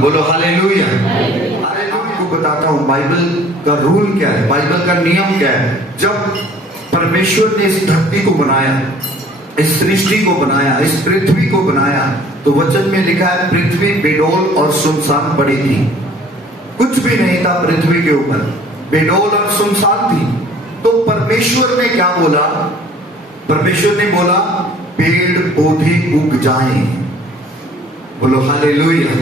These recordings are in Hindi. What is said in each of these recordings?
बोलो हालेलुया। अरे आपको बताता हूँ बाइबल का रूल क्या है, बाइबल का नियम क्या है। जब परमेश्वर ने इस धरती को बनाया, इस सृष्टि को बनाया, इस पृथ्वी को बनाया, तो वचन में लिखा है पृथ्वी बेडोल और सुनसान पड़ी थी। कुछ भी नहीं था पृथ्वी के ऊपर, बेडोल और सुनसान थी। तो परमेश्वर ने क्या बोला? परमेश्वर ने बोला पेड़ पौधे उग जाएं। बोलो हालेलुया।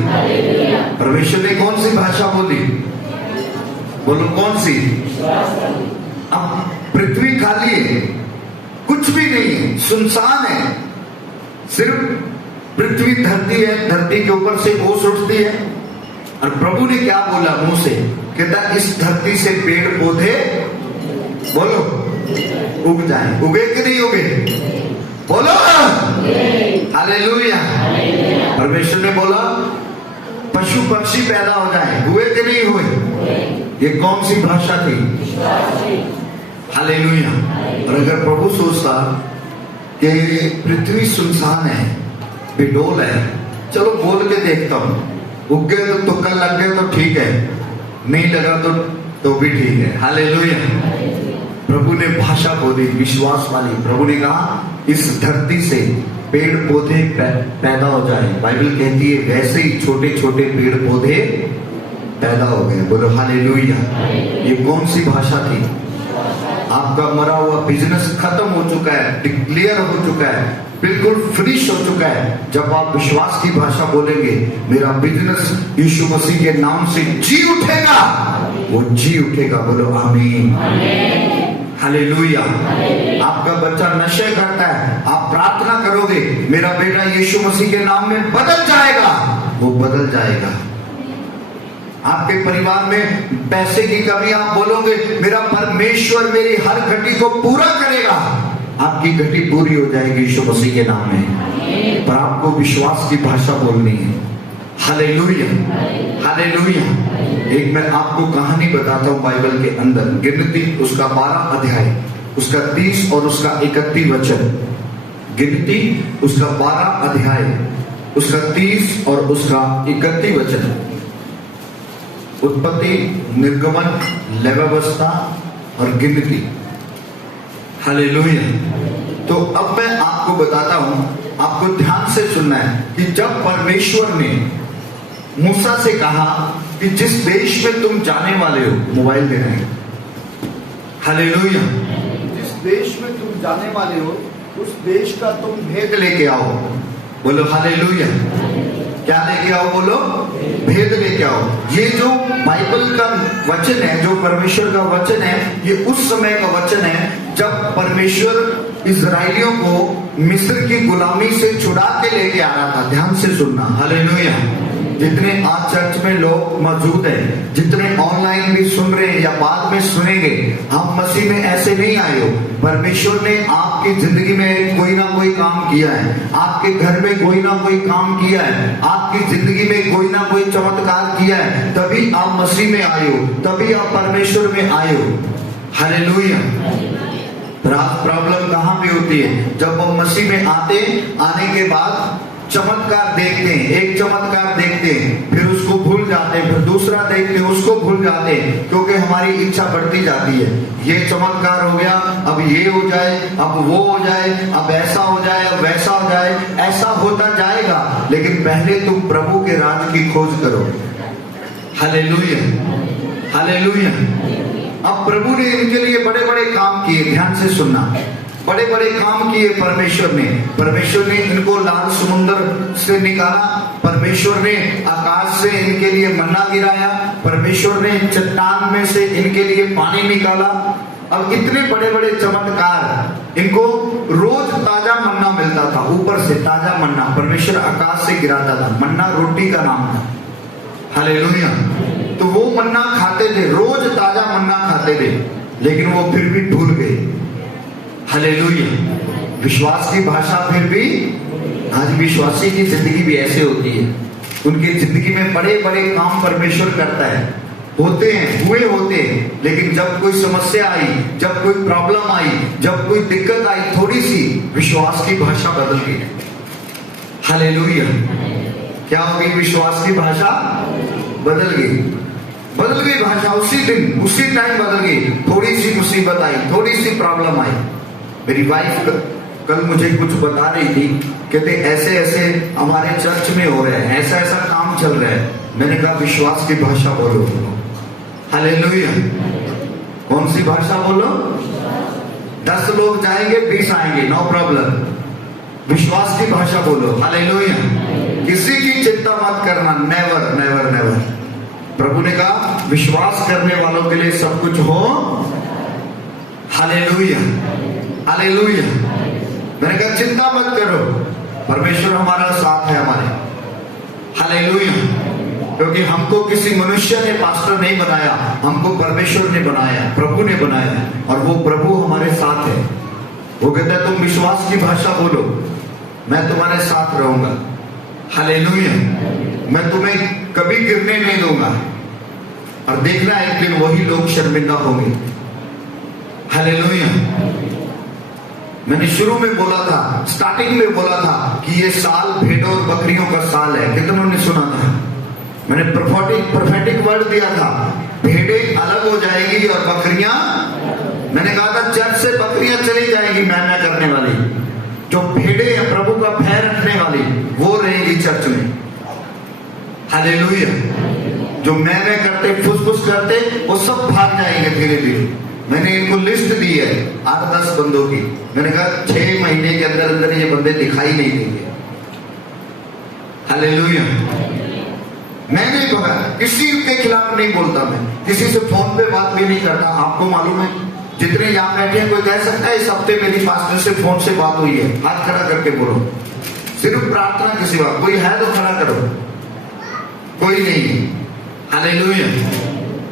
परमेश्वर ने कौन सी भाषा बोली? बोलो कौन सी? अब पृथ्वी खाली है, कुछ भी नहीं है, सुनसान है, सिर्फ पृथ्वी धरती है, धरती के ऊपर से ओस उठती है। और प्रभु ने क्या बोला मुंह से? कहता इस धरती से पेड़ पौधे बोलो उग जाएं। उगे कि नहीं उगे? बोलो हालेलुया। परमेश्वर ने बोला पशु पक्षी पैदा हो जाए, हुए कि नहीं हुए? ये कौन सी भाषा थी? हालेलुया। और अगर प्रभु सोचता कि पृथ्वी सुनसान है, बेडोल है, चलो बोल के देखता हूं, उग गए तो तुक्का लग गए तो ठीक है, नहीं लगा तो भी ठीक है। हालेलुया। प्रभु ने भाषा बोली विश्वास वाली। प्रभु ने कहा इस धरती से पेड़ पौधे पैदा हो जाए। बाइबल कहती है वैसे ही छोटे छोटे पेड़ पौधे पैदा हो गए। बोलो हालेलुया। ये कौन सी भाषा थी? आपका मरा हुआ बिजनेस खत्म हो चुका है, डिक्लेयर हो चुका है, बिल्कुल फिनिश हो चुका है। जब आप विश्वास की भाषा बोलेंगे मेरा बिजनेस यीशु मसीह के नाम से जी उठेगा, वो जी उठेगा। बोलो आमीन। हालेलुया। आपका बच्चा नशे करता है, आप प्रार्थना करोगे मेरा बेटा यीशु मसीह के नाम में बदल जाएगा, वो बदल जाएगा। आपके परिवार में पैसे की कमी, आप बोलोगे मेरा परमेश्वर मेरी हर घटी को पूरा करेगा, आपकी घटी पूरी हो जाएगी यीशु मसीह के नाम में। पर आपको विश्वास की भाषा बोलनी है। हालेलुया। हालेलुया। एक मैं आपको कहानी बताता हूं बाइबल के अंदर, गिनती उसका 12 अध्याय, उसका 30 और उसका 31 वचन। गिनती उसका 12 अध्याय, उसका 30 और उसका 31 वचन। उत्पत्ति, निर्गमन, लैवावस्था और गिनती। हालेलुया। तो अब मैं आपको बताता हूं, आपको ध्यान से सुनना है कि जब परमेश्वर ने मूसा से कहा कि जिस देश में तुम जाने वाले हो, मोबाइल दे रहे हैं, हालेलुया, जिस देश में तुम जाने वाले हो उस देश का तुम भेद लेके आओ। बोलो हालेलुया। क्या लेके आओ? बोलो भेद लेके आओ। ये जो बाइबल का वचन है, जो परमेश्वर का वचन है, ये उस समय का वचन है जब परमेश्वर इजराइलियों को मिस्र की गुलामी से छुड़ा के लेके आ रहा था। ध्यान से सुनना। हालेलुया। जितने आज चर्च में लोग मौजूद हैं, जितने ऑनलाइन भी सुन रहे हैं या बाद में सुनेंगे, आप मसीह में ऐसे नहीं आए हो। परमेश्वर ने आपकी जिंदगी में कोई ना कोई काम किया है, आपके घर में कोई ना कोई काम किया है, आपकी जिंदगी में कोई ना कोई चमत्कार किया है, तभी आप मसीह में आए हो, तभी आप परमेश्वर में आए हो। हालेलुया। प्रॉब्लम कहाँ पे होती है? जब हम मसीह में आने के बाद चमत्कार देखते हैं, एक चमत्कार देखते हैं, फिर उसको भूल जाते हैं, फिर दूसरा देखते हैं, उसको भूल जाते हैं, क्योंकि हमारी इच्छा बढ़ती जाती है। ये चमत्कार हो गया, अब ये हो जाए, अब वो हो जाए, अब ऐसा हो जाए, अब वैसा हो जाए, ऐसा होता जाएगा। लेकिन पहले तुम प्रभु के राज की खोज करो। हालेलुया। हालेलुया। अब प्रभु ने इनके लिए बड़े बड़े काम किए। ध्यान से सुनना। बड़े बड़े काम किए परमेश्वर ने इनको लाल समुद्र से निकाला, परमेश्वर ने आकाश से इनके लिए मन्ना गिराया, परमेश्वर ने चट्टान में से इनके लिए पानी निकाला। अब इतने बड़े बड़े चमत्कार, इनको रोज ताजा मन्ना मिलता था, ऊपर से ताजा मन्ना परमेश्वर आकाश से गिराता था। मन्ना रोटी का नाम था। हालेलुया। तो वो मन्ना खाते थे, रोज ताजा मन्ना खाते थे, लेकिन वो फिर भी भूल गए। हालेलुया। विश्वास की भाषा फिर भी, आज विश्वासी की जिंदगी भी ऐसे होती है। उनकी जिंदगी में बड़े बड़े काम परमेश्वर करता है, होते हैं, हुए होते हैं, लेकिन जब कोई समस्या आई, जब कोई प्रॉब्लम आई, जब कोई दिक्कत आई, थोड़ी सी विश्वास की भाषा बदल गई। हालेलुया। क्या हो गई? विश्वास की भाषा बदल गई। बदल गई भाषा, उसी दिन उसी टाइम बदल गई। थोड़ी सी मुसीबत आई, थोड़ी सी प्रॉब्लम आई। मेरी वाइफ कल मुझे कुछ बता रही थी, कहते ऐसे ऐसे हमारे चर्च में हो रहा है, ऐसा ऐसा काम चल रहा है। मैंने कहा विश्वास की भाषा बोलो। हालेलुया। कौन सी भाषा बोलो? 10 लोग जाएंगे 20 आएंगे, नो प्रॉब्लम। विश्वास की भाषा बोलो। हालेलुया। किसी की चिंता मत करना, नेवर नेवर नेवर। प्रभु ने कहा विश्वास करने वालों के लिए सब कुछ हो। Hallelujah hallelujah. मैंने कहा चिंता मत करो, परमेश्वर हमारा साथ है हमारे। हालेलुया। क्योंकि हमको किसी मनुष्य ने पास्टर नहीं बनाया, हमको परमेश्वर ने बनाया, प्रभु ने बनाया, और वो प्रभु हमारे साथ है। वो कहता है तुम विश्वास की भाषा बोलो, मैं तुम्हारे साथ रहूंगा। हालेलुया। मैं तुम्हें कभी गिरने नहीं दूंगा। और देखना एक दिन वही लोग शर्मिंदा होंगे। हालेलुया। मैंने शुरू में बोला था, स्टार्टिंग में बोला था कि ये साल भेड़ों और बकरियों का साल है। कितनों ने सुना था? मैंने प्रोफेटिक वर्ड दिया था, भेड़ें अलग हो जाएगी और बकरियां, मैंने कहा था चर्च से बकरियां चली जाएगी मैं करने वाली। जो भेड़ें हैं प्रभु का भय रखने वाली, वो रहेंगी चर्च में। हालेलुया। जो मैं करते फुसफुस करते वो सब भाग जाएंगे धीरे धीरे। मैंने इनको लिस्ट दी है 8-10 बंदों की। मैंने कहा 6 महीने के अंदर अंदर ये बंदे दिखाई नहीं देंगे। हालेलुया। मैं नहीं पकड़ा, किसी के खिलाफ नहीं बोलता, मैं किसी से फोन पे बात भी नहीं करता। आपको मालूम है जितने यहां बैठे हैं, कोई कह सकता है इस हफ्ते मेरी पास्टर से फोन से बात हुई है? हाथ खड़ा करके बोलो। सिर्फ प्रार्थना के सिवा कोई है तो खड़ा करो। कोई नहीं है। हालेलुया।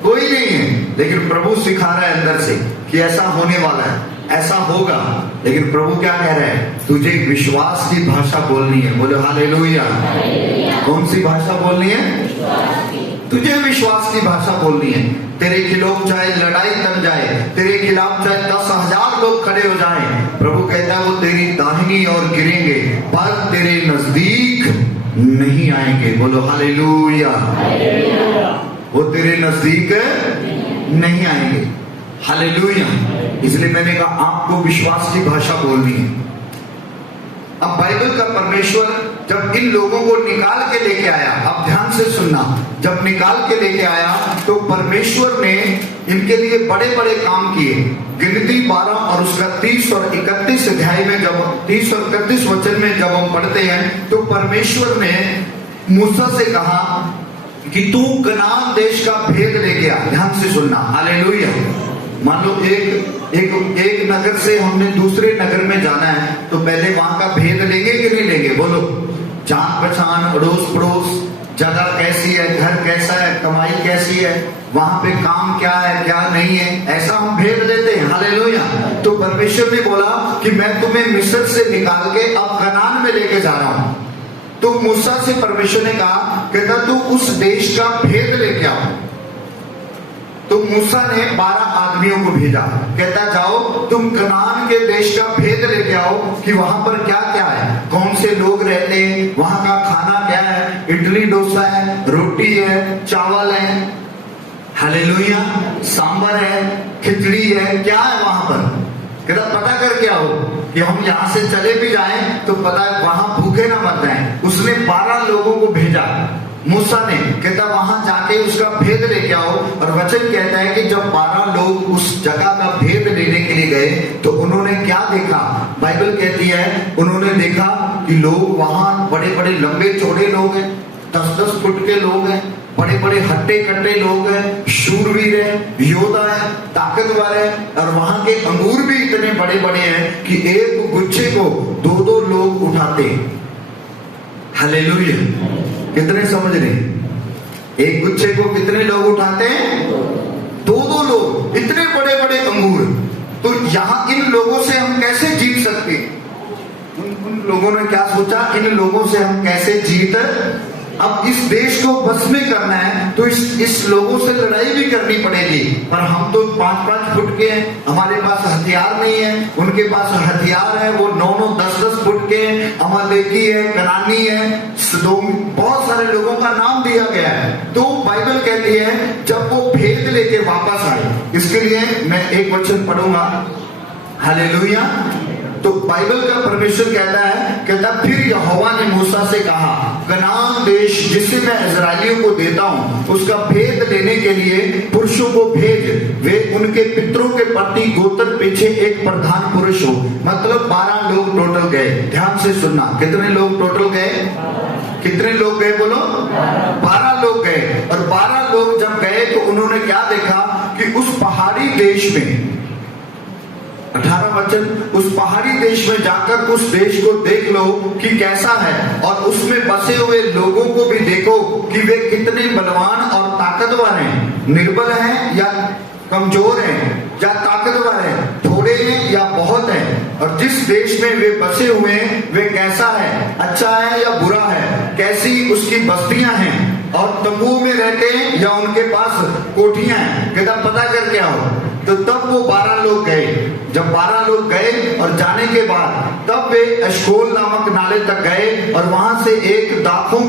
कोई नहीं है। लेकिन प्रभु सिखा रहा है अंदर से कि ऐसा होने वाला है, ऐसा होगा। लेकिन प्रभु क्या कह रहे हैं? तुझे विश्वास की भाषा बोलनी है। बोलो हालेलुया। कौन सी भाषा बोलनी है? तुझे विश्वास की भाषा बोलनी है। तेरे खिलाफ चाहे लड़ाई तन जाए, तेरे खिलाफ चाहे 10,000 लोग खड़े हो जाएं, प्रभु कहता है वो तेरी दाहिनी ओर गिरेंगे पर तेरे नजदीक नहीं आएंगे। बोलो हालेलुया। वो तेरे नजदीक नहीं आएंगे। हालेलुया। इसलिए मैंने कहा आपको विश्वास की भाषा बोलनी है। अब बाइबल का परमेश्वर जब इन लोगों को निकाल के लेके आया, अब ध्यान से सुनना, जब निकाल के लेके आया तो परमेश्वर ने इनके लिए बड़े बड़े काम किए। गिनती 12 और उसका 30 और 31 अध्याय में, जब 30 और 31 वचन में जब हम पढ़ते हैं तो परमेश्वर ने मूसा से कहा कि तू कनान देश का भेद लेके आ। ध्यान से सुनना। हालेलुया। मान लो एक नगर से हमने दूसरे नगर में जाना है, तो पहले वहां का भेद लेंगे कि नहीं लेंगे? बोलो। जान पहचान, अड़ोस पड़ोस, जगह कैसी है, घर कैसा है, कमाई कैसी है, वहां पे काम क्या है क्या नहीं है, ऐसा हम भेद लेते हैं। हालेलुया। तो परमेश्वर ने बोला कि मैं तुम्हें मिस्र से निकाल के अब कनान में लेके जा रहा हूं। तो मूसा से परमेश्वर ने कहा, कहता तू उस देश का भेद लेके आओ। तो मूसा ने 12 आदमियों को भेजा, कहता जाओ तुम कनान के देश का भेद लेके आओ कि वहां पर क्या क्या है, कौन से लोग रहते हैं, वहां का खाना क्या है, इडली डोसा है, रोटी है, चावल है, हालेलुया, सांबर है, खिचड़ी है, क्या है वहां पर। कहता पता करके आओ कि हम यहां से चले भी जाएं तो पता है वहां भूखे ना मर जाएं। उसने 12 लोगों को भेजा मूसा ने, कहता वहां जाके उसका भेद लेके आओ। और वचन कहता है कि जब 12 लोग उस जगह का भेद लेने के लिए गए तो उन्होंने क्या देखा? बाइबल कहती है उन्होंने देखा कि लोग वहां बड़े बड़े लंबे चौड़े लोग हैं, 10-10 फुट के लोग हैं, बड़े बड़े हट्टे कट्टे लोग हैं, शूरवीर है, योद्धा है, ताकतवर है, और वहां के अंगूर भी इतने बड़े बड़े हैं कि एक गुच्छे को 2-2 लोग उठाते। हालेलुया। कितने समझ रहे? एक गुच्छे को कितने लोग उठाते हैं? 2-2 लोग। इतने बड़े बड़े अंगूर। तो यहां इन लोगों से हम कैसे जीत सकते? उन लोगों ने क्या सोचा, इन लोगों से हम कैसे जीत, अब इस देश को बस में करना है तो इस लोगों से लड़ाई भी करनी पड़ेगी। पर हम तो 5-5 फुट के हैं, हमारे पास हथियार नहीं है, उनके पास हथियार है, वो 9-9, 10-10 फुट के, अमालेकी है, कनानी है, सदोम, बहुत सारे लोगों का नाम दिया गया है। तो बाइबल कहती है जब वो भेद लेके वापस आए, इसके लिए मैं एक वचन पढ़ूंगा, हालेलुया। तो बाइबल का परमेश्वर कहता फिर यहोवा ने मूसा से कहा, कनान देश जिसे मैं इस्राएलियों को देता हूँ उसका भेद लेने के लिए पुरुषों को भेज, वे उनके पितरों के प्रति गोत्र पीछे एक प्रधान पुरुष हो। मतलब 12 लोग टोटल गए। ध्यान से सुनना, कितने लोग टोटल गए? कितने लोग गए बोलो? 12 लोग गए। और 12 लोग जब गए तो उन्होंने क्या देखा कि उस पहाड़ी देश में, 18 वचन, उस पहाड़ी देश में जाकर उस देश को देख लो कि कैसा है, और उसमें बसे हुए लोगों को भी देखो कि वे कितने बलवान और ताकतवर हैं, निर्बल हैं या कमजोर हैं या ताकतवर हैं, थोड़े हैं या बहुत हैं, और जिस देश में वे बसे हुए हैं वे कैसा है, अच्छा है या बुरा है, कैसी उसकी बस्तियां हैं, और तंबुओं में रहते हैं या उनके पास कोठियां हैं, कहता पता करके आओ। तो तब वो 12 लोग गए। जब 12 लोग गए और जाने के बाद तब वे एशकोल नामक नाले तक गए, और वहां से एक दाखों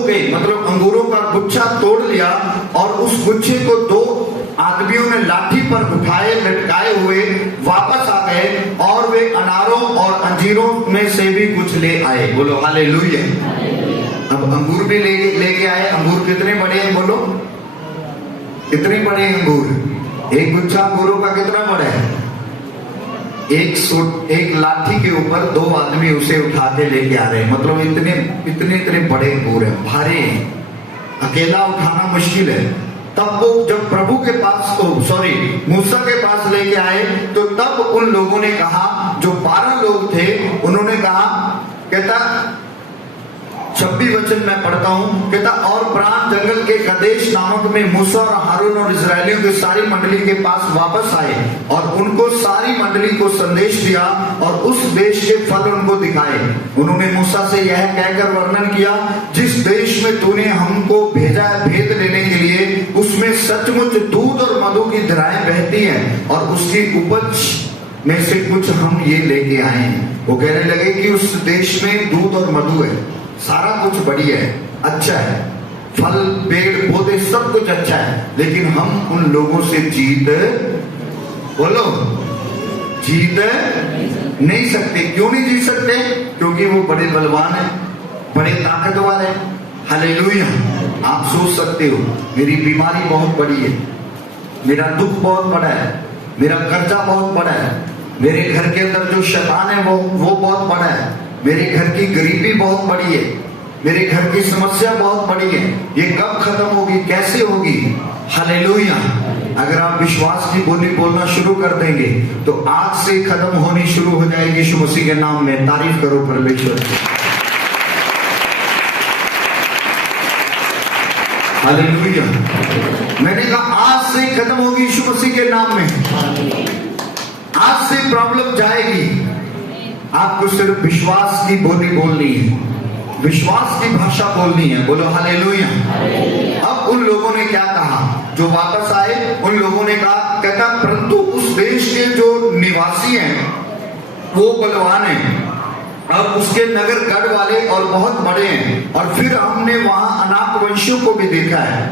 के मतलब अंगूरों का गुच्छा तोड़ लिया, और उस गुच्छे को 2 आदमियों ने लाठी पर उठाए लटकाए हुए वापस आ गए, और वे अनारों और अंजीरों में से भी कुछ ले आए। बोलो हालेलुया। अब अंगूर भी लेके आए। अंगूर कितने बड़े हैं बोलो? कितने बड़े अंगूर? एक गुच्छा अंगूरों का कितना बड़ा है? एक लाठी के ऊपर 2 आदमी उसे उठा के लेके आ रहे हैं। मतलब इतने बड़े अंगूर है, भारे हैं, अकेला उठाना मुश्किल है। तब वो जब प्रभु के पास मूसा के पास लेके आए तो तब उन लोगों ने कहा, जो 12 लोग थे उन्होंने कहा, कहता 26 वचन मैं पढ़ता हूं, कहता और प्राण जंगल के कदेश नामक में मूसा और हारून और इस्राएलियों की सारी मंडली के पास वापस आए, और उनको सारी मंडली को संदेश दिया और उस देश के फल उनको दिखाए। उन्होंने मूसा से यह कहकर वर्णन किया, जिस देश में तूने हमको भेजा है भेद लेने के लिए, उसमें सचमुच दूध और मधु की धाराएं बहती हैं, और उसकी उपज में से कुछ हम ये लेके आए हैं। वो कहने लगे कि उस देश में दूध और मधु है, सारा कुछ बढ़िया है, अच्छा है, फल पेड़ पौधे सब कुछ अच्छा है, लेकिन हम उन लोगों से जीत नहीं सकते। क्यों नहीं जीत सकते? क्योंकि वो बड़े बलवान हैं, बड़े ताकतवर हैं। हालेलुया। आप सोच सकते हो मेरी बीमारी बहुत बड़ी है, मेरा दुख बहुत बड़ा है, मेरा कर्जा बहुत बड़ा है, मेरे घर के अंदर जो शैतान है वो बहुत बड़ा है, मेरे घर की गरीबी बहुत बड़ी है, मेरे घर की समस्या बहुत बड़ी है, ये कब खत्म होगी, कैसे होगी? हालेलुया। अगर आप विश्वास की बोली बोलना शुरू कर देंगे तो आज से खत्म होनी शुरू हो जाएगी। यीशु मसीह के नाम में तारीफ करो परमेश्वर। हालेलुया। मैंने कहा आज से खत्म होगी यीशु मसीह के नाम में। आज से प्रॉब्लम जाएगी। आपको सिर्फ विश्वास की बोली बोलनी है, विश्वास की भाषा बोलनी है। बोलो हालेलुया। अब उन लोगों ने क्या कहा जो वापस आए? उन लोगों ने कहा, कहता परंतु उस देश के जो निवासी हैं वो बलवान हैं, अब उसके नगर गढ़ वाले और बहुत बड़े हैं, और फिर हमने वहां अनाक वंशियों को भी देखा है।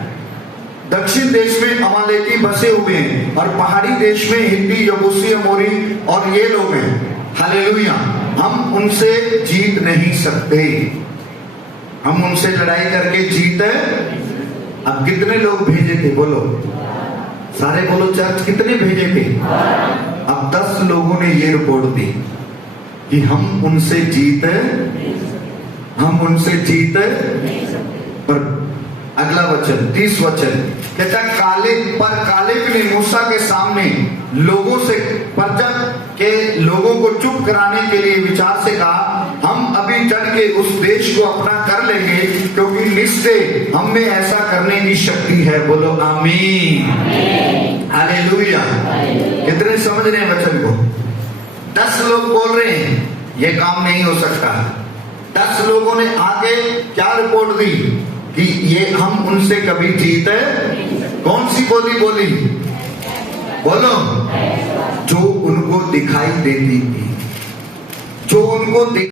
दक्षिण देश में अमालेकी बसे हुए हैं, और पहाड़ी देश में हिंदी, यबूसी, अमोरी और ये लोग हैं। हालेलुया। हम उनसे जीत नहीं सकते, हम उनसे लड़ाई करके जीत। अब कितने लोग भेजे थे बोलो? सारे बोलो चर्च, कितने भेजे थे? अब 10 लोगों ने ये रिपोर्ट दी कि हम उनसे जीत पर अगला वचन 30 वचन कहता, कालेब ने मूसा के सामने लोगों से प्रजा के लोगों को चुप कराने के लिए विचार से कहा, हम अभी चढ़ के उस देश को अपना कर लेंगे, क्योंकि निश्चय हम में ऐसा करने की शक्ति है। बोलो आमीन। हालेलुया। कितने समझ रहे हैं वचन को? 10 लोग बोल रहे हैं ये काम नहीं हो सकता। 10 लोगों ने आगे क्या रिपोर्ट दी कि ये हम उनसे कभी जीत। कौन सी बोली बोलो? जो उनको दिखाई देती थी, जो उनको